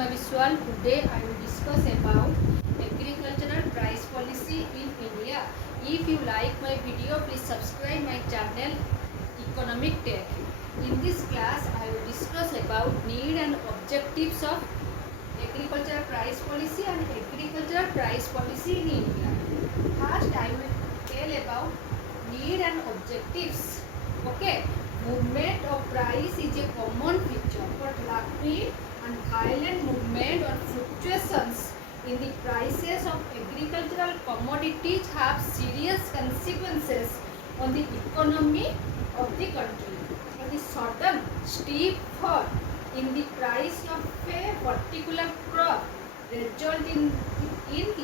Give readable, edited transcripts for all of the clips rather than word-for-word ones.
Nilima Biswal. Today I will discuss about agricultural price policy in India. If you like my video, please subscribe my channel Economic Tech. In this class, I will discuss about need and objectives of agricultural price policy and agricultural price policy in India. First, I will tell about need and objectives. Okay, movement of price is a common feature, but rapid and violent movement or fluctuations in the prices of agricultural commodities have serious consequences on the economy of the country. The sudden steep fall in the price of a particular crop result in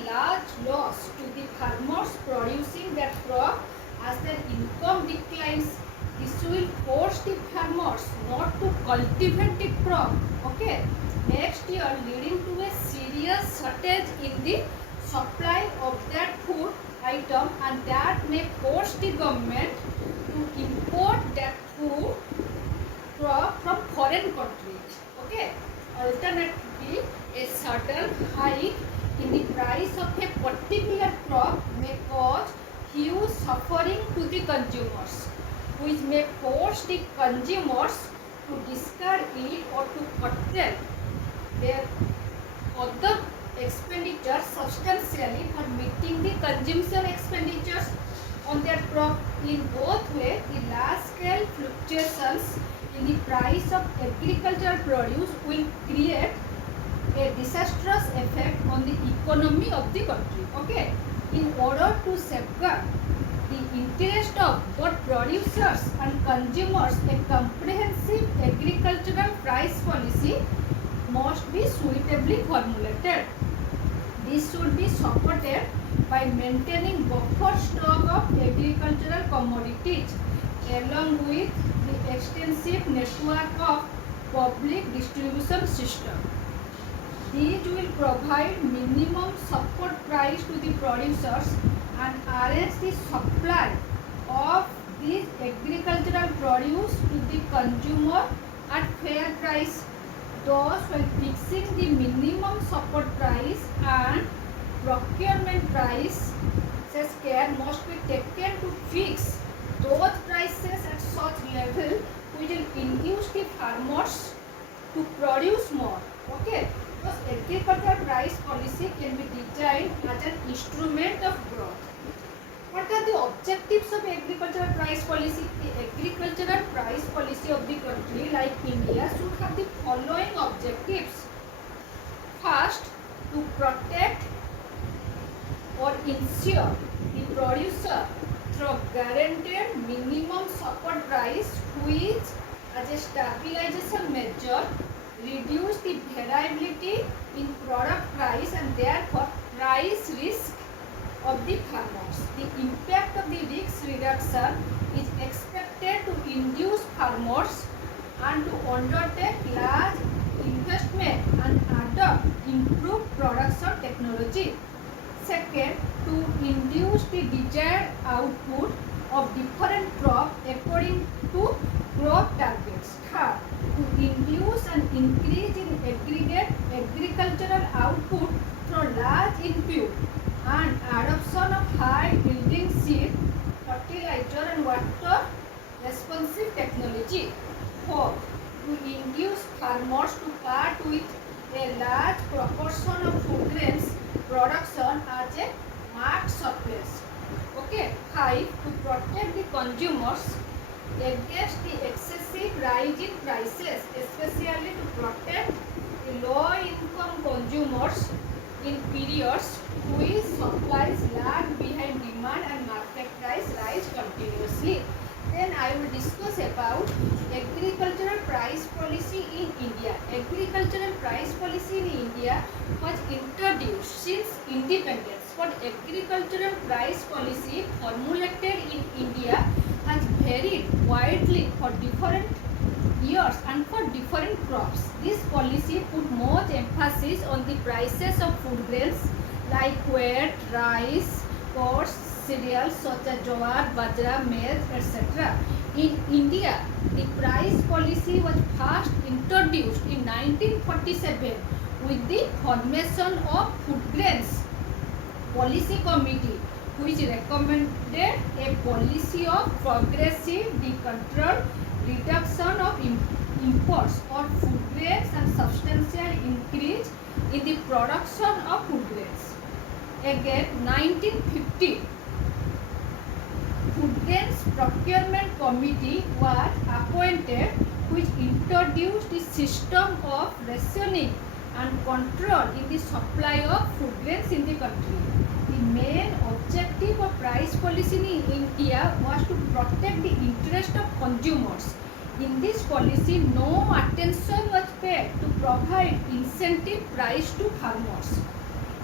large loss to the farmers producing that crop as their income declines. This will force the farmers not to cultivate the crop, okay, next year, leading to a serious shortage in the supply of that food item, and that may force the government to import that food crop from foreign countries. Okay, alternatively, a sudden hike in the price of a particular crop may cause huge suffering to the consumers, which may force the consumers to discard it or to curtail their other expenditures substantially for meeting the consumption expenditures on their crop. In both ways, the large-scale fluctuations in the price of agricultural produce will create a disastrous effect on the economy of the country. Okay, in order to safeguard the interest of both producers and consumers, a comprehensive agricultural price policy must be suitably formulated. This should be supported by maintaining buffer stock of agricultural commodities along with the extensive network of public distribution system. These will provide minimum support price to the producers and arrange the supply of these agricultural produce to the consumer at fair price. Thus, while fixing the minimum support price and procurement price, such care must be taken to fix those prices at such level which will induce the farmers to produce more. Okay, because agricultural price policy can be designed as an instrument of growth. What are the objectives of agricultural price policy? The agricultural price policy of the country like India should have the following objectives. First, to protect or ensure the producer through guaranteed minimum support price, which as a stabilization measure reduce the variability in product price and therefore price risk of the farmers. The impact of the risk reduction is expected to induce farmers and to undertake large investment and adopt improved production technology. Second, to induce the desired output of different crops according to crop targets. Third, to induce an increase in aggregate agricultural output through large input and adoption of high yielding seed, fertilizer and water responsive technology. Fourth, to induce farmers to part with a large proportion of food grains production as a market surplus. Okay. 5, to protect the consumers against the excessive rise in prices, especially to protect the low income consumers in periods which supplies lag behind demand and market price rise continuously. Then I will discuss about agricultural price policy in India. Agricultural price policy in India was introduced since independence, but agricultural price policy formulated in India has varied widely for different years and for different crops. This policy put much emphasis on the prices of food grains like wheat, rice, coarse cereals such as jowar, bajra, maize, etc. In India, the price policy was first introduced in 1947 with the formation of Food Grains Policy Committee, which recommended a policy of progressive decontrol, reduction of imports of food grains and substantial increase in the production of food grains. Again, 1950, Food Grains Procurement Committee was appointed, which introduced the system of rationing and control in the supply of food grains in the country. The main objective of price policy in India was to protect the interest of consumers. In this policy, no attention was paid to provide incentive price to farmers.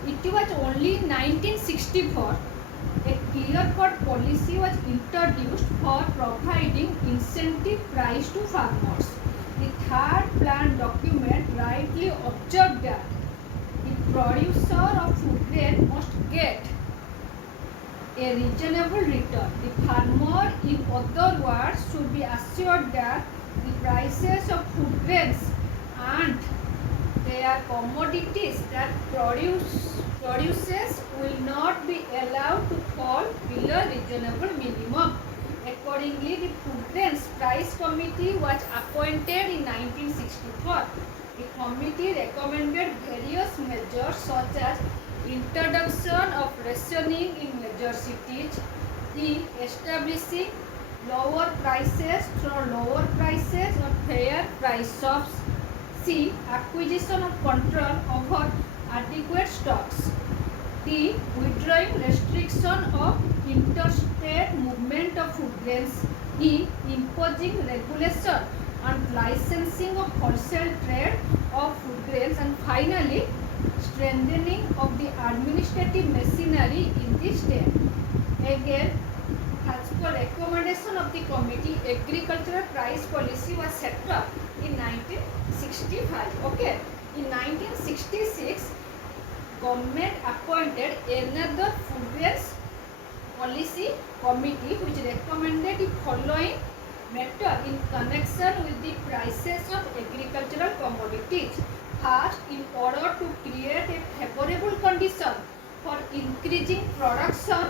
It was only in 1964 a clear-cut policy was introduced for providing incentive price to farmers. The third plan document rightly observed that the producer of food grain must get a reasonable return. The farmer, in other words, should be assured that the prices of food grains and their commodities that produces will not be allowed to fall below reasonable minimum. Accordingly, the Food Grains Price Committee was appointed in 1964. The committee recommended various measures such as introduction of rationing in major cities, the establishing lower prices through lower prices or fair price shops, C. Acquisition of control over adequate stocks, D. Withdrawing restriction of interstate movement of food grains, E. Imposing regulation and licensing of wholesale trade of food grains, and finally strengthening of the administrative machinery in the state. Again, as per recommendation of the committee, agricultural price policy was set up in 1965. Okay, in 1966, government appointed another food grains policy committee, which recommended the following matter in connection with the prices of agricultural commodities. First, in order to create a favorable condition for increasing production,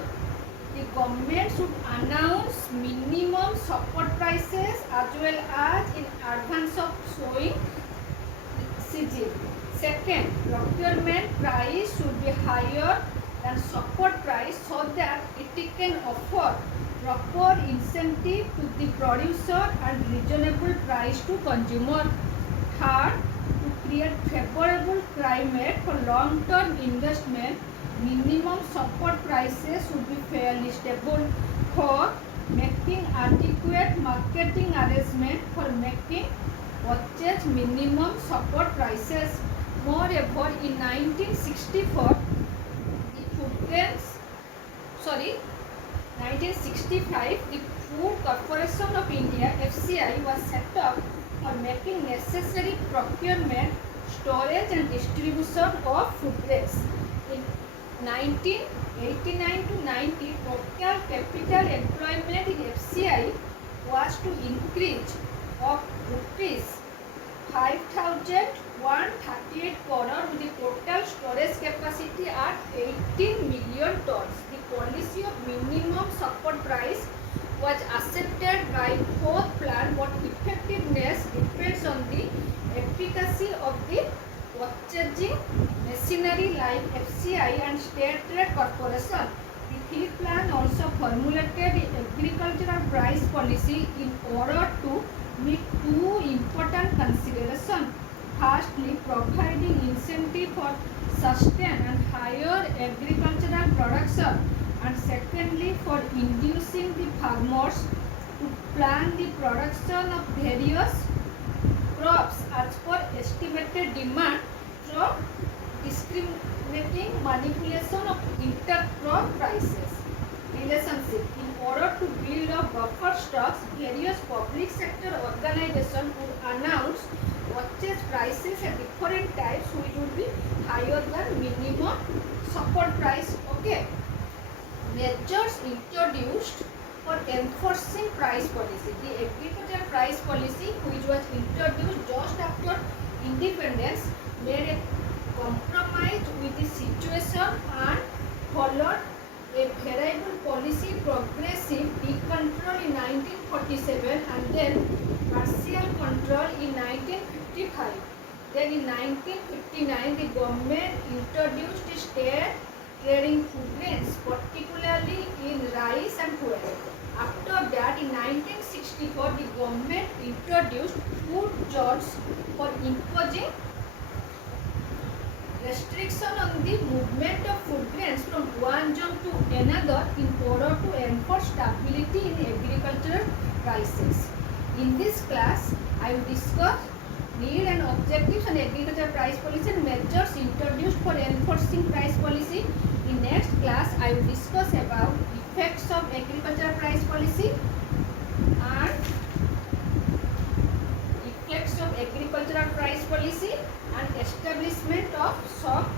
the government should announce minimum support prices as well as in advance of sowing season. Second, procurement price should be higher than support price so that it can offer proper incentive to the producer and reasonable price to consumer. Third, to create favorable climate for long-term investment, minimum support prices should be fairly stable. Fourth, making adequate marketing arrangement for making purchase minimum support prices. Moreover, in 1964, the Food Grains, 1965, the Food Corporation of India (FCI) was set up for making necessary procurement, storage, and distribution of food grains. In 1989 to 90, total capital employment in FCI was to increase of rupees 5,138 crore with the total storage capacity at 18 million tons. The policy of minimum support price was accepted by fourth plan, but effectiveness depends on the efficacy of the purchasing machinery like FCI and State Trade Corporation. The fifth plan also formulated the agricultural price policy in order to meet two important considerations. Firstly, providing incentive for sustain and higher agricultural production, and secondly, for inducing the farmers to plan the production of various crops as per estimated demand through discriminating manipulation of intercrop prices. Relationship. In order to build up buffer stocks, various public sector organizations would announce purchase prices at different times which would be higher than minimum support price. Okay. Measures introduced for enforcing price policy. The agricultural price policy, which was introduced just after independence, made a compromised with the situation and followed a variable policy progressive decontrol in 1947 and then partial control in 1955. Then in 1959 the government introduced state trade in food grains, particularly in rice and oil. After that, in 1964, the government introduced food zones for imposing restriction on the movement of food grains from one zone to another in order to enforce stability in agricultural prices. In this class, I will discuss need and objectives on agricultural price policy and measures introduced for enforcing price policy. In next class, I will discuss about effects of agricultural price policy and effects of agricultural price policy and establishment of shock